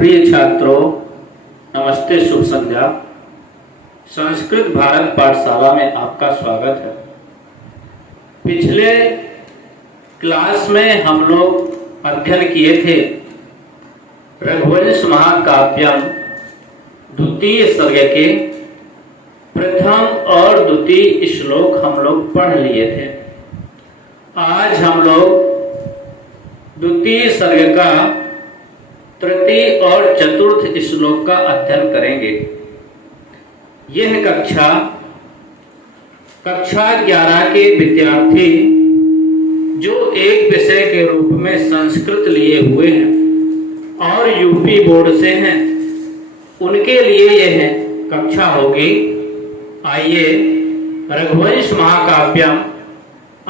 प्रिय छात्रों, नमस्ते, शुभ संध्या। संस्कृत भारत पाठशाला में आपका स्वागत है। पिछले क्लास में हम लोग अध्ययन किए थे रघुवंश महाकाव्यम द्वितीय सर्ग के प्रथम और द्वितीय श्लोक हम लोग पढ़ लिए थे। आज हम लोग द्वितीय सर्ग का तृतीय और चतुर्थ श्लोक का अध्ययन करेंगे। यह कक्षा 11 के विद्यार्थी जो एक विषय के रूप में संस्कृत लिए हुए हैं और यूपी बोर्ड से हैं, उनके लिए यह कक्षा होगी। आइए, रघुवंश महाकाव्यम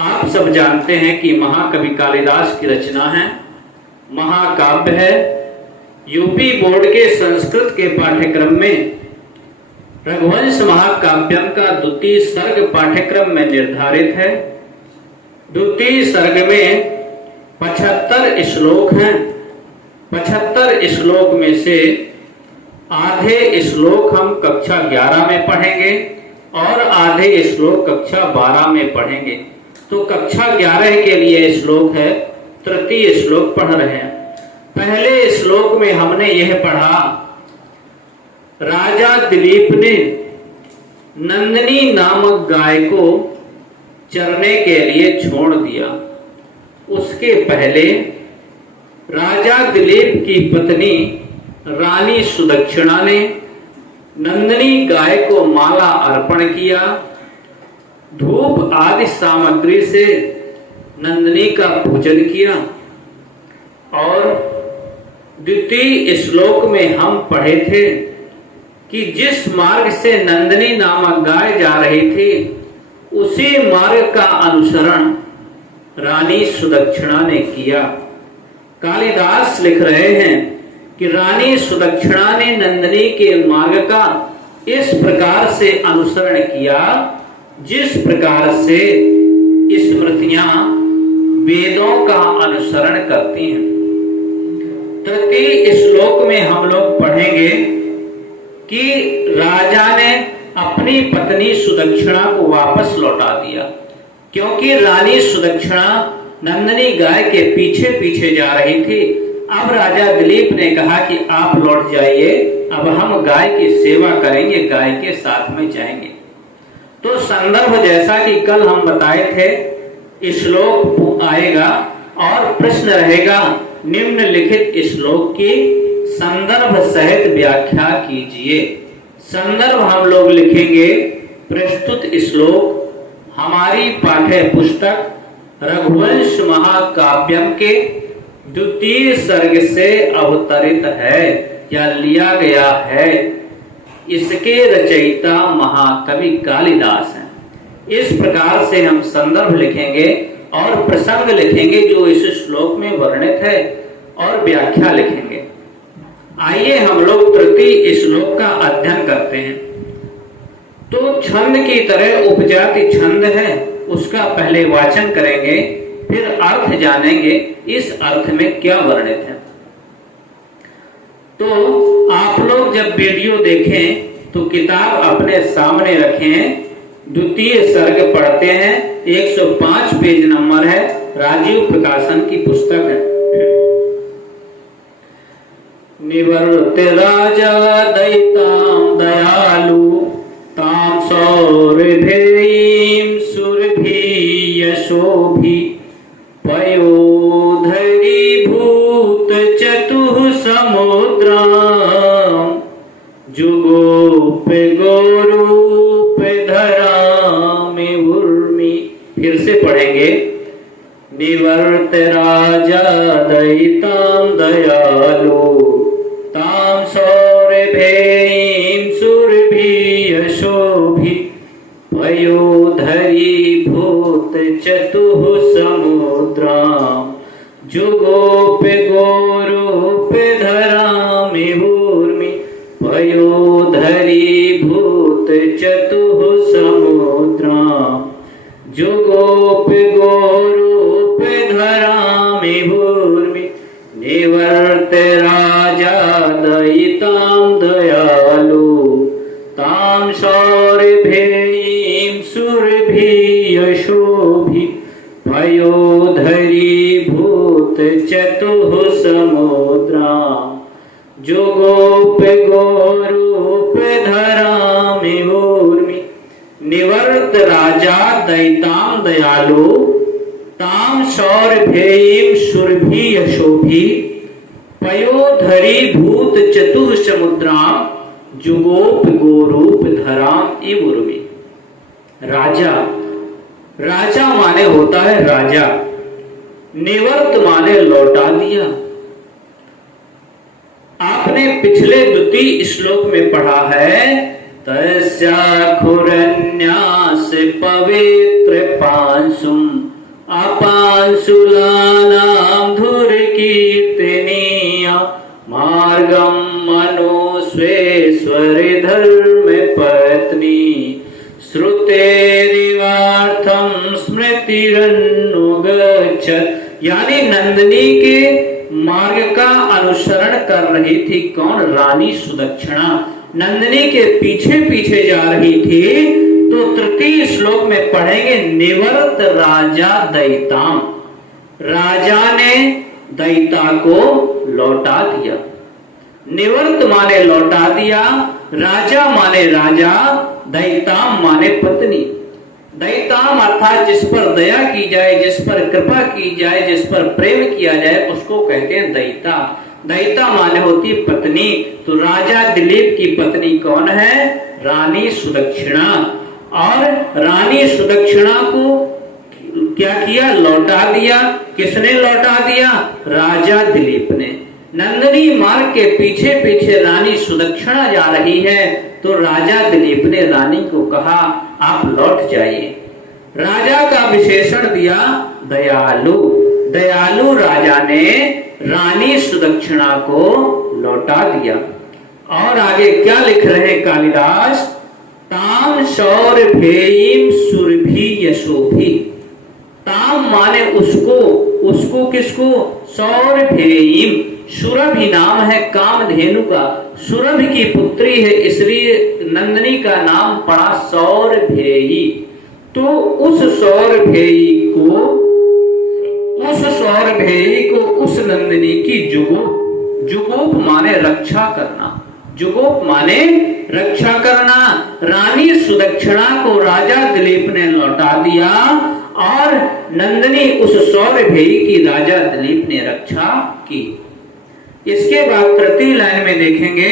आप सब जानते हैं कि महाकवि कालिदास की रचना है, महाकाव्य है। यूपी बोर्ड के संस्कृत के पाठ्यक्रम में रघुवंश महाकाव्यम का द्वितीय सर्ग पाठ्यक्रम में निर्धारित है। द्वितीय सर्ग में 75 श्लोक हैं। 75 श्लोक में से आधे श्लोक हम कक्षा 11 में पढ़ेंगे और आधे श्लोक कक्षा 12 में पढ़ेंगे। तो कक्षा 11 के लिए श्लोक है, तृतीय श्लोक पढ़ रहे हैं। पहले श्लोक में हमने यह पढ़ा, राजा दिलीप ने नंदिनी नामक गाय को चरने के लिए छोड़ दिया। उसके पहले राजा दिलीप की पत्नी रानी सुदक्षिणा ने नंदिनी गाय को माला अर्पण किया, धूप आदि सामग्री से नंदिनी का पूजन किया। और द्वितीय श्लोक में हम पढ़े थे कि जिस मार्ग से नंदिनी नामक गाय जा रही थी, उसी मार्ग का अनुसरण रानी सुदक्षिणा ने किया। कालिदास लिख रहे हैं कि रानी सुदक्षिणा ने नंदिनी के मार्ग का इस प्रकार से अनुसरण किया जिस प्रकार से स्मृतियां वेदों का अनुसरण करती हैं। तृतीय श्लोक में हम लोग पढ़ेंगे कि राजा ने अपनी पत्नी सुदक्षिणा को वापस लौटा दिया, क्योंकि रानी सुदक्षिणा नंदिनी गाय के पीछे पीछे जा रही थी। अब राजा दिलीप ने कहा कि आप लौट जाइए, अब हम गाय की सेवा करेंगे, गाय के साथ में जाएंगे। तो संदर्भ जैसा कि कल हम बताए थे, श्लोक आएगा और प्रश्न रहेगा, निम्नलिखित श्लोक की संदर्भ सहित व्याख्या कीजिए। संदर्भ हम लोग लिखेंगे, प्रस्तुत श्लोक हमारी पाठ्य पुस्तक रघुवंश महाकाव्यम के द्वितीय सर्ग से अवतरित है या लिया गया है। इसके रचयिता महाकवि कालिदास हैं। इस प्रकार से हम संदर्भ लिखेंगे और प्रसंग लिखेंगे जो इस श्लोक में वर्णित है और व्याख्या लिखेंगे। आइए हम लोग तृतीय श्लोक का अध्ययन करते हैं। तो छंद की तरह उपजाति छंद है, उसका पहले वाचन करेंगे, फिर अर्थ जानेंगे इस अर्थ में क्या वर्णित है। तो आप लोग जब वीडियो देखें तो किताब अपने सामने रखें, द्वितीय सर्ग पढ़ते हैं। 105 पेज नंबर है, राजीव प्रकाशन की पुस्तक है। निवर्त राजा दैताम दयालु ताम सौरभेयीं सुरभि यशोभि पयोधरी भूत चतुः समुद्राम जुगोप गोरूप धरामि उर्मि। फिर से पढ़ेंगे, निवर्त राजा दैताम दयालु ताम सौरभेयीं सुरभि यशोभि पयोधरी भूत चतुः समुद्राम जुगोप गोरूप धरामि उर्मि पयोधरी भूत चतुः समुद्राम जुगोप गोरूप धरामि भूर्मि। निवर्त राजा दयितां दयालु तां शौरभेयीं सुरभियशोभि पयोधरीभूत चतुः समुद्रां जुगोप गोरूप धरामिवूर्मि। निवर्त राजा दयितां दयालु तां शौरभेयीं सुरभि यशोभि पयोधरी भूत चतुः समुद्रां जुगोप गोरूप धराम इवुर्मि। राजा, राजा माने होता है राजा, निवर्त माने लौटा दिया। आपने पिछले द्वितीय श्लोक में पढ़ा है तस्याखुरन्यास पवित्र पांसुम अपांसुलानां धुर कीर्तनीया मार्गम मनुस्वेश्वर धर्म पत्नी श्रुतेरिवार्थम स्मृतिरनुगच्छत्। यानी नंदिनी के मार्ग का अनुसरण कर रही थी कौन? रानी सुदक्षिणा नंदिनी के पीछे पीछे जा रही थी। तो तृतीय श्लोक में पढ़ेंगे निवर्त राजा दयिताम, राजा ने दयिता को लौटा दिया। निवर्त माने लौटा दिया, राजा माने राजा, दयिताम माने पत्नी। दयिताम अर्थात जिस पर दया की जाए, जिस पर कृपा की जाए, जिस पर प्रेम किया जाए उसको कहते हैं दयिता। दयिता माने होती पत्नी। तो राजा दिलीप की पत्नी कौन है? रानी सुदक्षिणा। और रानी सुदक्षिणा को क्या किया? लौटा दिया। किसने लौटा दिया? राजा दिलीप ने। नंदिनी मार्ग के पीछे पीछे रानी सुदक्षिणा जा रही है तो राजा दिलीप ने रानी को कहा आप लौट जाइए। राजा का विशेषण दिया दयालु। दयालु राजा ने रानी सुदक्षिणा को लौटा दिया। और आगे क्या लिख रहे कालिदास? ताम शौरभेयीं सुरभि यशोभि। ताम माने उसको, उसको किसको? सौरभेयीं। सुरभि नाम है कामधेनु का, सुरभि की पुत्री है इसलिए नंदिनी का नाम पड़ा सौरभेयी। तो उस सौरभेयी को उस नंदिनी की जुगोप, जुगोप माने रक्षा करना, जुगोप माने रक्षा करना। रानी सुदक्षिणा को राजा दिलीप ने लौटा दिया और नंदिनी उस सौरभेयी की राजा दिलीप ने रक्षा की। इसके बाद तृतीय लाइन में देखेंगे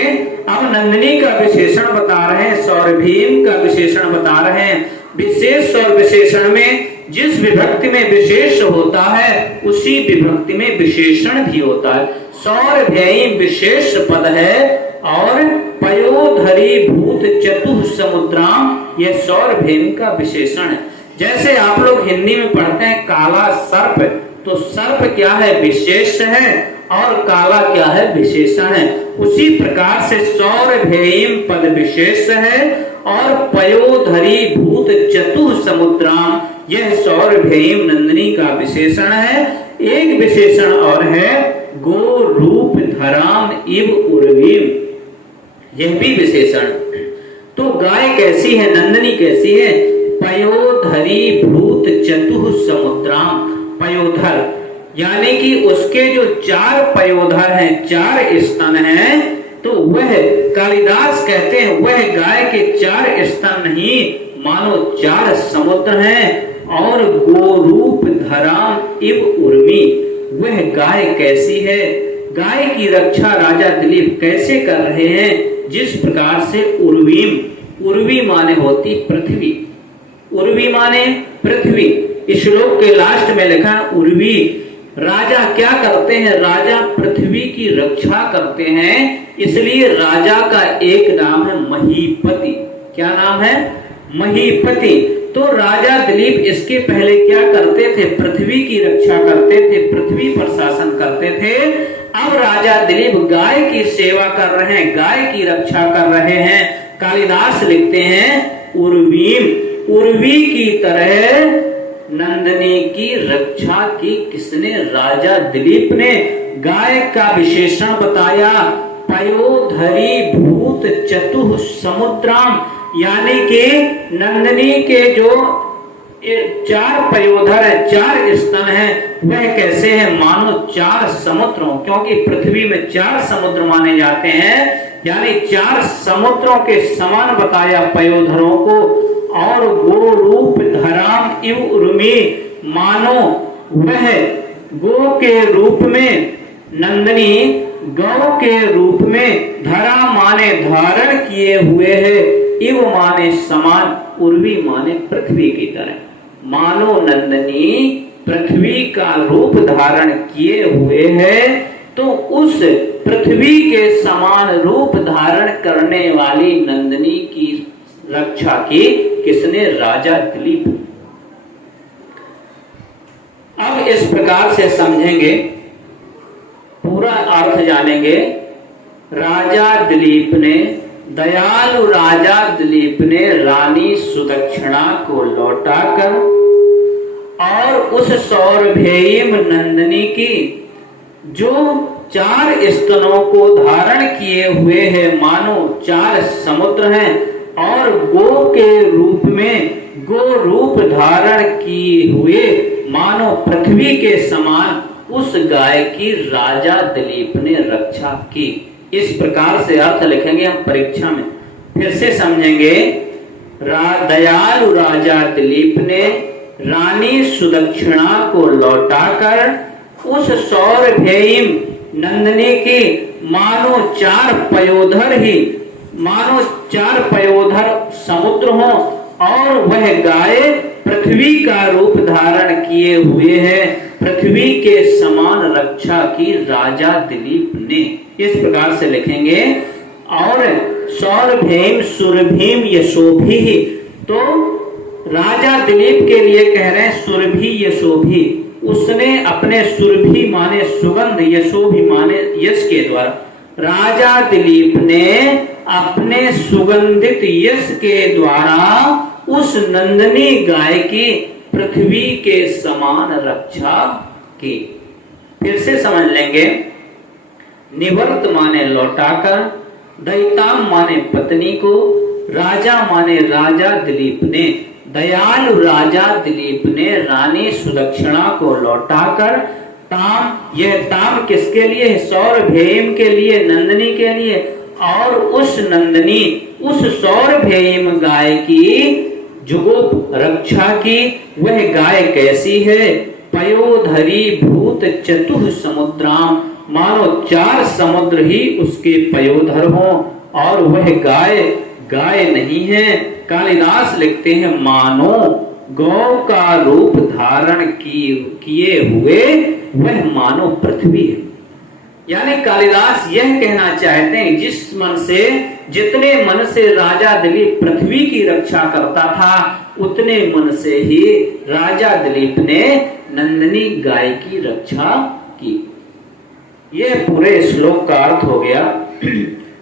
अब नंदिनी का विशेषण बता रहे हैं, सौरभीम का विशेषण बता रहे हैं। विशेष और विशेषण में जिस विभक्ति में विशेष होता है उसी विभक्ति में विशेषण भी होता है। सौरभेयीं विशेष पद है और पयोधरी भूत चतुः समुद्राम यह सौरभेयीं का विशेषण है। जैसे आप लोग हिंदी में पढ़ते हैं काला सर्प, तो सर्प क्या है? विशेष है और काला क्या है? विशेषण है। उसी प्रकार से सौरभेयीं पद विशेष है और पयोधरी भूत चतुः समुद्राम यह सौरभेयीं नंदिनी का विशेषण है। एक विशेषण और है गो रूप धराम इव उर्वीम, यह भी विशेषण। तो गाय कैसी है? नंदिनी कैसी है? पयोधरी भूत चतुः समुद्राम। पयोधर यानी कि उसके जो चार पयोधर हैं, चार स्तन हैं, तो वह कालिदास कहते हैं वह गाय के चार स्तन नहीं मानो चार समुद्र हैं। और गोरूप धराम इव उर्मी, वह गाय कैसी है? गाय की रक्षा राजा दिलीप कैसे कर रहे हैं? जिस प्रकार से उर्वीम, उर्वी माने होती पृथ्वी, उर्वी माने पृथ्वी। इस श्लोक के लास्ट में लिखा उर्वी। राजा क्या करते हैं? राजा पृथ्वी की रक्षा करते हैं, इसलिए राजा का एक नाम है महीपति। क्या नाम है? महीपति। तो राजा दिलीप इसके पहले क्या करते थे? पृथ्वी की रक्षा करते थे, पृथ्वी पर शासन करते थे। अब राजा दिलीप गाय की सेवा कर रहे हैं, गाय की रक्षा कर रहे हैं। कालिदास लिखते हैं उर्वीम, उर्वी की तरह नंदिनी की रक्षा की किसने? राजा दिलीप ने। गाय का विशेषण बताया पयोधरी भूत चतुः समुद्राम, यानी कि नंदिनी के जो 4 पयोधर है, 4 स्तन है, वह कैसे है? मानो 4 समुद्रों, क्योंकि पृथ्वी में 4 समुद्र माने जाते हैं, यानी 4 समुद्रों के समान बताया पयोधरों को। और गो रूप धराम इव उर्मी, मानो वह गो के रूप में, नंदिनी गौ के रूप में, धरा माने धारण किए हुए है, इव माने समान, उर्वी माने पृथ्वी की तरह। मानो नंदिनी पृथ्वी का रूप धारण किए हुए है, तो उस पृथ्वी के समान रूप धारण करने वाली नंदिनी की रक्षा की किसने? राजा दिलीप। अब इस प्रकार से समझेंगे, पूरा अर्थ जानेंगे। राजा दिलीप ने, दयालु राजा दिलीप ने रानी सुदक्षिणा को लौटाकर और उस सौरभेयम नंदिनी की जो 4 स्तनों को धारण किए हुए है, मानो 4 समुद्र हैं, और गो के रूप में, गो रूप धारण किए हुए मानो पृथ्वी के समान उस गाय की राजा दिलीप ने रक्षा की। इस प्रकार से अर्थ लिखेंगे हम परीक्षा में। फिर से समझेंगे। दयालु राजा दिलीप ने रानी सुदक्षिणा को लौटाकर उस सौरभेयम नंदिनी की मानो 4 पयोधर ही, मानो 4 पयोधर समुद्र हो, और वह गाय पृथ्वी का रूप धारण किए हुए है, पृथ्वी के समान रक्षा की राजा दिलीप ने। इस प्रकार से लिखेंगे। और सौरभेम सुरभीम यशोभी, तो राजा दिलीप के लिए कह रहे हैं सुरभि यशोभी, उसने अपने सुरभि माने सुगंध, यशोभी माने यश के द्वारा, राजा दिलीप ने अपने सुगंधित यश के द्वारा उस नंदिनी गाय की पृथ्वी के समान रक्षा की। फिर से समझ लेंगे। निवर्त माने लौटाकर, दैताम माने पत्नी को, राजा माने राजा दिलीप ने, दयालु राजा दिलीप ने रानी सुदक्षिणा को लौटाकर, ताम, यह ताम किसके लिए है? सौरभेयम के लिए, नंदिनी के लिए, और उस नंदिनी, उस सौरभेयम गाय की जुगोप रक्षा की। वह गाय कैसी है? पयोधरी भूत चतुः समुद्राम, मानो 4 समुद्र ही उसके पयोधर हो, और वह गाय गाय नहीं है। कालिदास लिखते हैं मानो गौ का रूप धारण किए हुए वह मानो पृथ्वी है। यानी कालिदास यह कहना चाहते हैं, जिस मन से, जितने मन से राजा दिलीप पृथ्वी की रक्षा करता था, उतने मन से ही राजा दिलीप ने नंदिनी गाय की रक्षा की। यह पूरे श्लोक का अर्थ हो गया।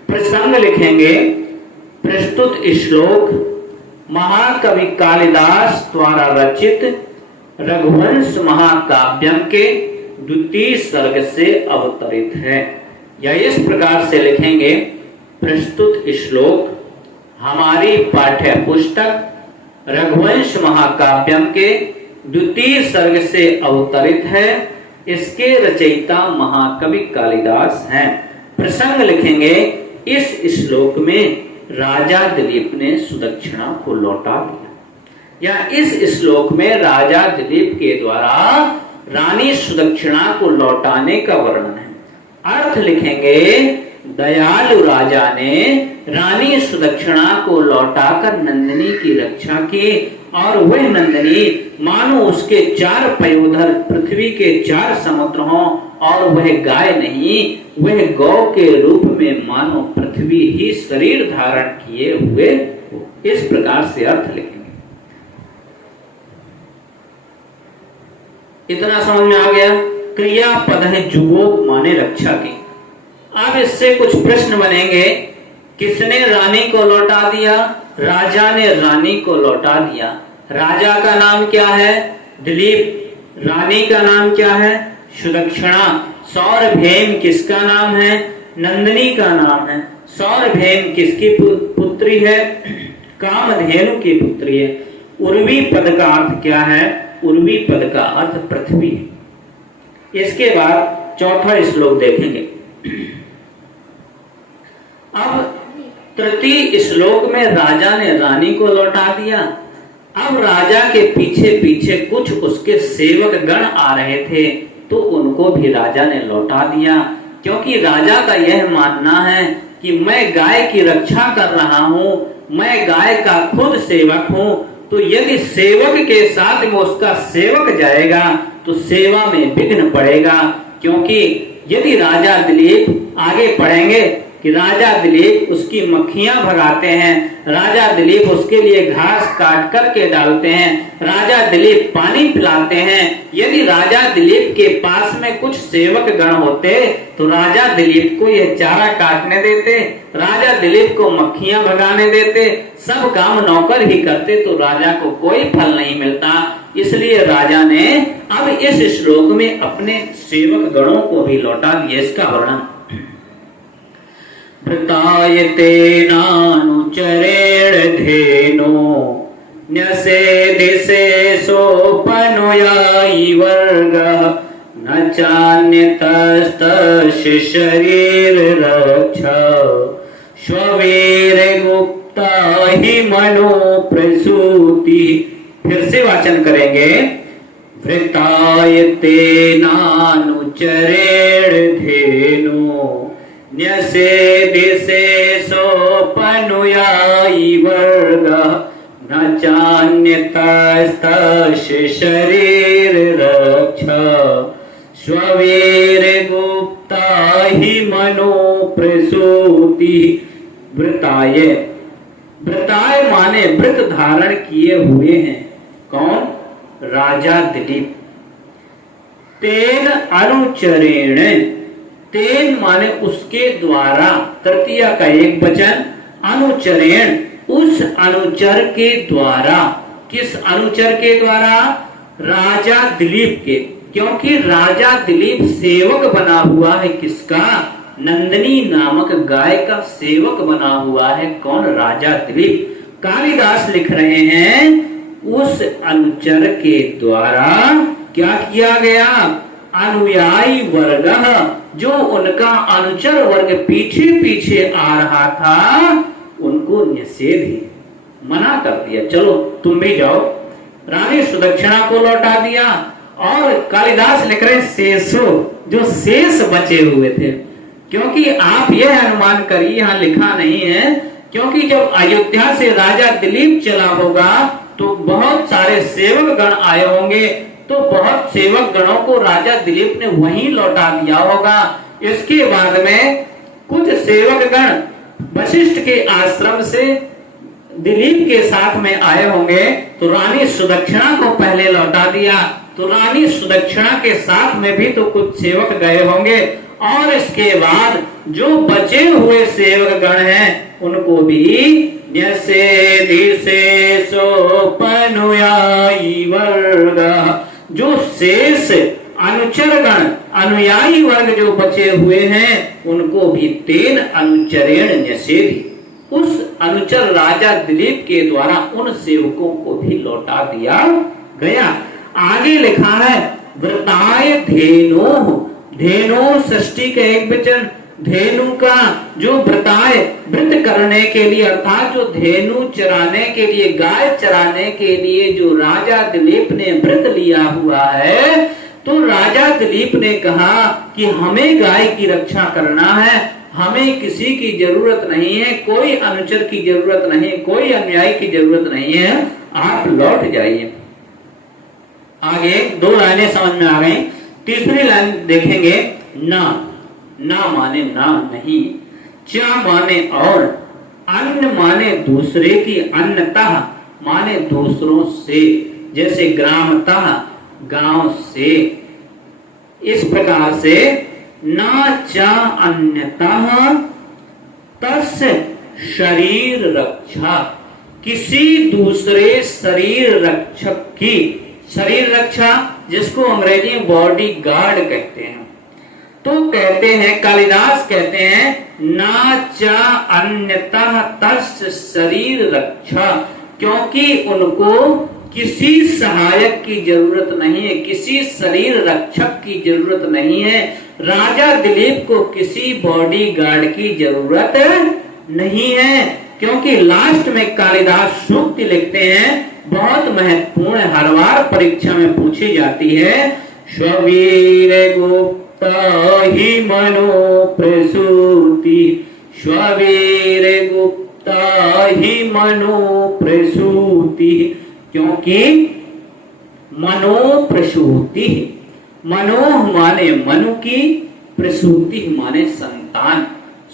प्रसंग लिखेंगे। प्रस्तुत श्लोक महाकवि कालिदास द्वारा रचित रघुवंश महाकाव्यम के 2 सर्ग से अवतरित है। या इस प्रकार से लिखेंगे। प्रस्तुत श्लोक हमारी पाठ्य पुस्तक रघुवंश महाकाव्यम के 2 सर्ग से अवतरित है। इसके रचयिता महाकवि कालिदास हैं। प्रसंग लिखेंगे। इस श्लोक में राजा दिलीप ने सुदक्षिणा को लौटा दिया, या इस श्लोक में राजा दिलीप के द्वारा रानी सुदक्षिणा को लौटाने का वर्णन है। अर्थ लिखेंगे। दयालु राजा ने रानी सुदक्षिणा को लौटाकर नंदिनी की रक्षा की, और वह नंदिनी मानो उसके 4 पयोधर पृथ्वी के 4 समुद्र हों, और वह गाय नहीं, वह गौ के रूप में मानो पृथ्वी ही शरीर धारण किए हुए हो। इस प्रकार से अर्थ लिखेंगे। इतना समझ में आ गया। क्रियापद है जुगोप माने रक्षा की। अब इससे कुछ प्रश्न बनेंगे। किसने रानी को लौटा दिया? राजा ने रानी को लौटा दिया। राजा का नाम क्या है? दिलीप। रानी का नाम क्या है? सुदक्षिणा। सौरभेम किसका नाम है? नंदिनी का नाम है। सौरभेन किसकी पुत्री है? कामधेनु की पुत्री है। उर्वी पद का अर्थ क्या है? उर्वी पद का अर्थ पृथ्वी है। इसके बाद चौथा श्लोक देखेंगे। अब तृतीय श्लोक में राजा ने रानी को लौटा दिया। अब राजा के पीछे पीछे कुछ उसके सेवक गण आ रहे थे, तो उनको भी राजा ने लौटा दिया, क्योंकि राजा का यह मानना है कि मैं गाय की रक्षा कर रहा हूं, मैं गाय का खुद सेवक हूं। तो यदि सेवक के साथ में उसका सेवक जाएगा तो सेवा में विघ्न पड़ेगा, क्योंकि यदि राजा दिलीप आगे पढ़ेंगे कि राजा दिलीप उसकी मक्खियां भगाते हैं, राजा दिलीप उसके लिए घास काट करके डालते हैं, राजा दिलीप पानी पिलाते हैं। यदि राजा दिलीप के पास में कुछ सेवक गण होते तो राजा दिलीप को यह चारा काटने देते, राजा दिलीप को मक्खियां भगाने देते, सब काम नौकर ही करते, तो राजा को कोई फल नहीं मिलता। इसलिए राजा ने अब इस श्लोक में अपने सेवक गणों को भी लौटा दिया। इसका वर्णन, भृतायते नानुचरेण धेनो न्यसेदिसे सोपनुयायि वर्गः न चान्यतस्तस्य शरीर रक्षा स्ववीर गुप्ता हि मनो प्रसूति। फिर से वाचन करेंगे। भृतायते नानुचरेण धेनो न्यसेदिसे सोपनुयायि वर्गः न चान्यतस्तस्य शरीर रक्षा स्ववीर गुप्ता हि मनो प्रसूति। वृताय, वृताय माने वृत धारण किए हुए हैं। कौन? राजा दिलीप। तेन अनुचरेण, तेन माने उसके द्वारा, तृतीय का एक वचन, अनुचरेण उस अनुचर के द्वारा। किस अनुचर के द्वारा? राजा दिलीप के, क्योंकि राजा दिलीप सेवक बना हुआ है। किसका? नंदिनी नामक गाय का सेवक बना हुआ है। कौन? राजा दिलीप। कालिदास लिख रहे हैं उस अनुचर के द्वारा क्या किया गया? अनुयायी वर्ग, जो उनका अनुचर वर्ग पीछे पीछे आ रहा था, उनको निषेध ही मना कर दिया, चलो तुम भी जाओ। रानी सुदक्षिणा को लौटा दिया। और कालिदास लिख रहे शेषो, जो शेष बचे हुए थे, क्योंकि आप यह अनुमान करिए, यहां लिखा नहीं है, क्योंकि जब अयोध्या से राजा दिलीप चला होगा तो बहुत सारे सेवक गण आए होंगे, तो बहुत सेवक गणों को राजा दिलीप ने वहीं लौटा दिया होगा। इसके बाद में कुछ सेवक गण वशिष्ठ के आश्रम से दिलीप के साथ में आए होंगे, तो रानी सुदक्षिणा को पहले लौटा दिया। तो रानी सुदक्षिणा के साथ में भी तो कुछ सेवक गए होंगे, और इसके बाद जो बचे हुए सेवक गण हैं उनको भी सोपनुयायी वर्ग, जो शेष अनुचर गण, अनुयायी वर्ग जो बचे हुए हैं, उनको भी तेन अनुचरेण निषेधि, उस अनुचर राजा दिलीप के द्वारा उन सेवकों को भी लौटा दिया गया। आगे लिखा है वृताय धेनो, धेनो षष्ठी का एक वचन, धेनु का जो वृताय वृत करने के लिए, अर्थात जो धेनु चराने के लिए, गाय चराने के लिए जो राजा दिलीप ने व्रत लिया हुआ है, तो राजा दिलीप ने कहा कि हमें गाय की रक्षा करना है, हमें किसी की जरूरत नहीं है, कोई अनुचर की जरूरत नहीं, कोई अनुयायी की जरूरत नहीं है, आप लौट जाइए। आगे दो लाइनें समझ में आ गई। तीसरी लाइन देखेंगे, ना, ना माने ना नहीं, चा माने और, अन्न माने दूसरे की, अन्नतः माने दूसरों से, जैसे ग्रामतः गांव से। इस प्रकार से ना चा अन्यतः तस् शरीर रक्षा, किसी दूसरे शरीर रक्षक की, शरीर रक्षा जिसको अंग्रेजी में बॉडी गार्ड कहते हैं, तो कहते हैं, कालिदास कहते हैं ना चा अन्यतः तस्य शरीर रक्षा, क्योंकि उनको किसी सहायक की जरूरत नहीं है, किसी शरीर रक्षक की जरूरत नहीं है। राजा दिलीप को किसी बॉडीगार्ड की जरूरत नहीं है, क्योंकि लास्ट में कालिदास सूक्ति लिखते हैं, बहुत महत्वपूर्ण, हर बार परीक्षा में पूछी जाती है। स्ववीर गुप्ता ही मनो प्रसूति, स्ववीर गुप्ता ही मनो प्रसूति, क्योंकि मनो प्रसूति, मनो माने मनु की, प्रसूति माने संतान।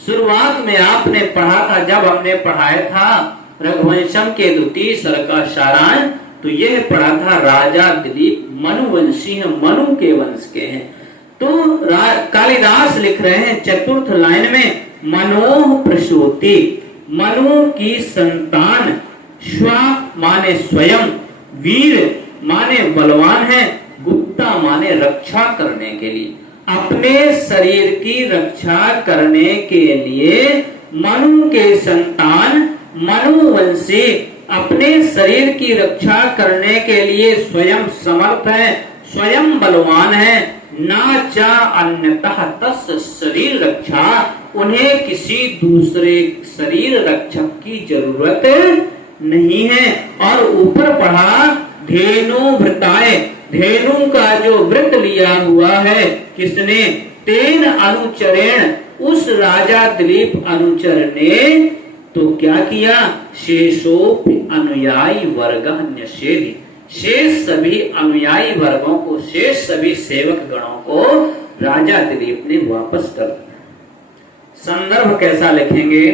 शुरुआत में आपने पढ़ा था, जब हमने पढ़ाया था रघुवंशम के द्वितीय सर्ग का सारांश, तो यह पढ़ा था राजा दिलीप मनुवंशी है, मनु के वंश के हैं। तो कालिदास लिख रहे हैं चतुर्थ लाइन में, मनोह प्रसूति, मनु की संतान, स्व माने स्वयं, वीर माने बलवान है, गुप्ता माने रक्षा करने के लिए, अपने शरीर की रक्षा करने के लिए मनु के संतान, मनुवंशी अपने शरीर की रक्षा करने के लिए स्वयं समर्थ है, स्वयं बलवान है। ना चा अन्यतः तस्य शरीर रक्षा, उन्हें किसी दूसरे शरीर रक्षक की जरूरत नहीं है। और ऊपर पढ़ा धेनु वृताय, धेनु का जो व्रत लिया हुआ है किसने, तेन अनुचरेण, उस राजा दिलीप अनुचर ने तो क्या किया, शेषोपि अनुयायी वर्ग न्यसेधि, शेष सभी अनुयायी वर्गों को, शेष सभी सेवक गणों को राजा दिलीप ने वापस कर दिया। संदर्भ कैसा लिखेंगे,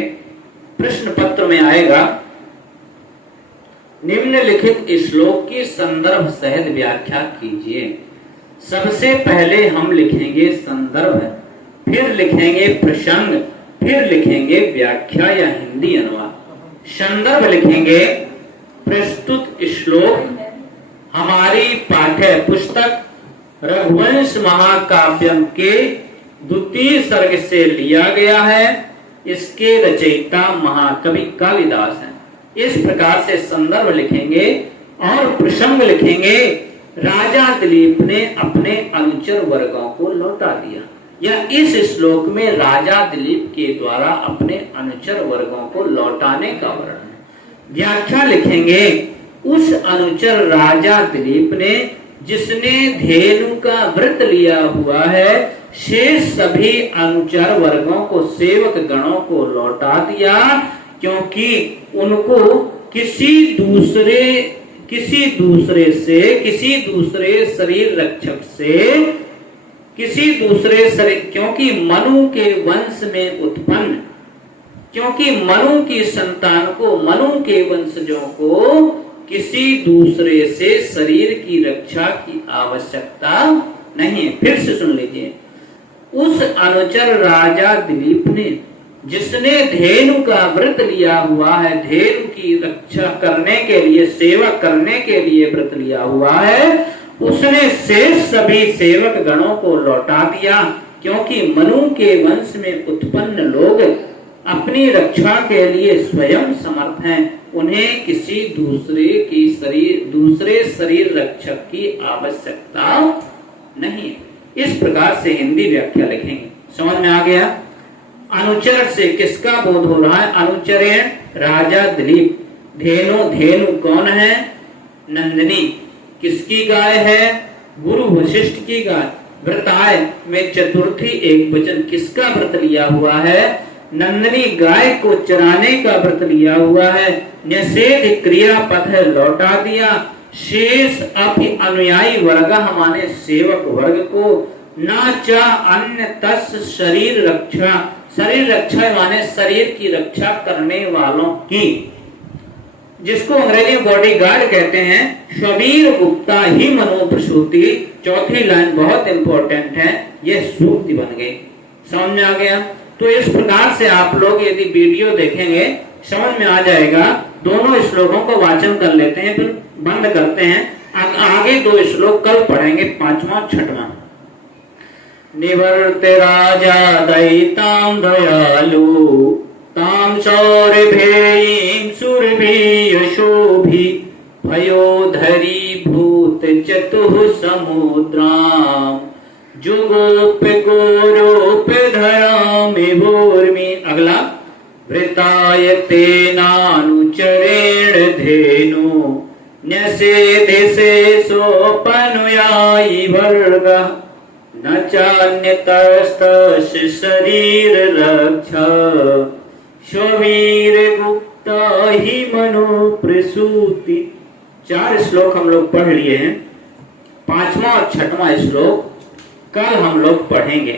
प्रश्न पत्र में आएगा, निम्नलिखित श्लोक की संदर्भ सहित व्याख्या कीजिए। सबसे पहले हम लिखेंगे संदर्भ, फिर लिखेंगे प्रसंग, फिर लिखेंगे व्याख्या या हिंदी अनुवाद। संदर्भ लिखेंगे, प्रस्तुत श्लोक हमारी पाठ्य पुस्तक रघुवंश महाकाव्यम के द्वितीय सर्ग से लिया गया है। इसके रचयिता महाकवि कालिदास हैं। इस प्रकार से संदर्भ लिखेंगे और प्रसंग लिखेंगे, राजा दिलीप ने अपने अनुचर वर्गों को लौटा दिया, या इस श्लोक में राजा दिलीप के द्वारा अपने अनुचर वर्गों को लौटाने का वर्णन है। व्याख्या लिखेंगे, उस अनुचर राजा दिलीप ने जिसने धेनु का व्रत लिया हुआ है, शेष सभी अनुचर वर्गों को, सेवक गणों को लौटा दिया, क्योंकि उनको किसी दूसरे शरीर रक्षक से, किसी दूसरे शरीर, क्योंकि मनु के वंश में उत्पन्न, क्योंकि मनु की संतान को, मनु के वंशजों को किसी दूसरे से शरीर की रक्षा की आवश्यकता नहीं है। फिर से सुन लीजिए, उस अनुचर राजा दिलीप ने जिसने धेनु का व्रत लिया हुआ है, धेनु की रक्षा करने के लिए, सेवा करने के लिए व्रत लिया हुआ है, उसने शेष सभी सेवक गणों को लौटा दिया, क्योंकि मनु के वंश में उत्पन्न लोग अपनी रक्षा के लिए स्वयं समर्थ हैं, उन्हें किसी दूसरे शरीर रक्षक की आवश्यकता नहीं। इस प्रकार से हिंदी व्याख्या लिखेंगे। समझ में आ गया? अनुचर से किसका बोध हो रहा है? अनुचरेण राजा दिलीप। धेनु कौन है? नंदिनी किसकी गाय है? गुरु वशिष्ठ की गाय। व्रताय में चतुर्थी एक वचन, किसका व्रत लिया हुआ है? नंदिनी गाय को चराने का व्रत लिया हुआ है। निषेध क्रियापद है, लौटा दिया। शेष अपि अनुयायी वर्ग हमारे सेवक वर्ग को, न च अन्य तस् शरीर रक्षा, शरीर रक्षा माने शरीर की रक्षा करने वालों की, जिसको अंग्रेजी में बॉडी गार्ड कहते हैं। स्ववीर गुप्ता ही मनोप्रसूति, चौथी लाइन बहुत इंपॉर्टेंट है, यह सूक्ति बन गई। समझ में आ गया? तो इस प्रकार से आप लोग यदि वीडियो देखेंगे समझ में आ जाएगा। दोनों श्लोकों को वाचन कर लेते हैं, फिर बंद करते हैं। आगे दो श्लोक कल पढ़ेंगे, 5वां 6वां। निवर्ते राजा दयितां दयालु तां शौरभेयीं सुरभि यशोभि भयोधरी भूत चतुः समुद्रां जुगोप गोरोप धरामि भूर्मि। अगला, वृताय तेनानुचरेण धेनु न्यसेधिसे सोपनुयायि वर्गः न चान्यतस्तस्य शरीर रक्षा स्ववीर गुप्ता ही मनो प्रसूति। 4 श्लोक हम लोग पढ़ लिए हैं। 5वां और 6वां श्लोक कल हम लोग पढ़ेंगे।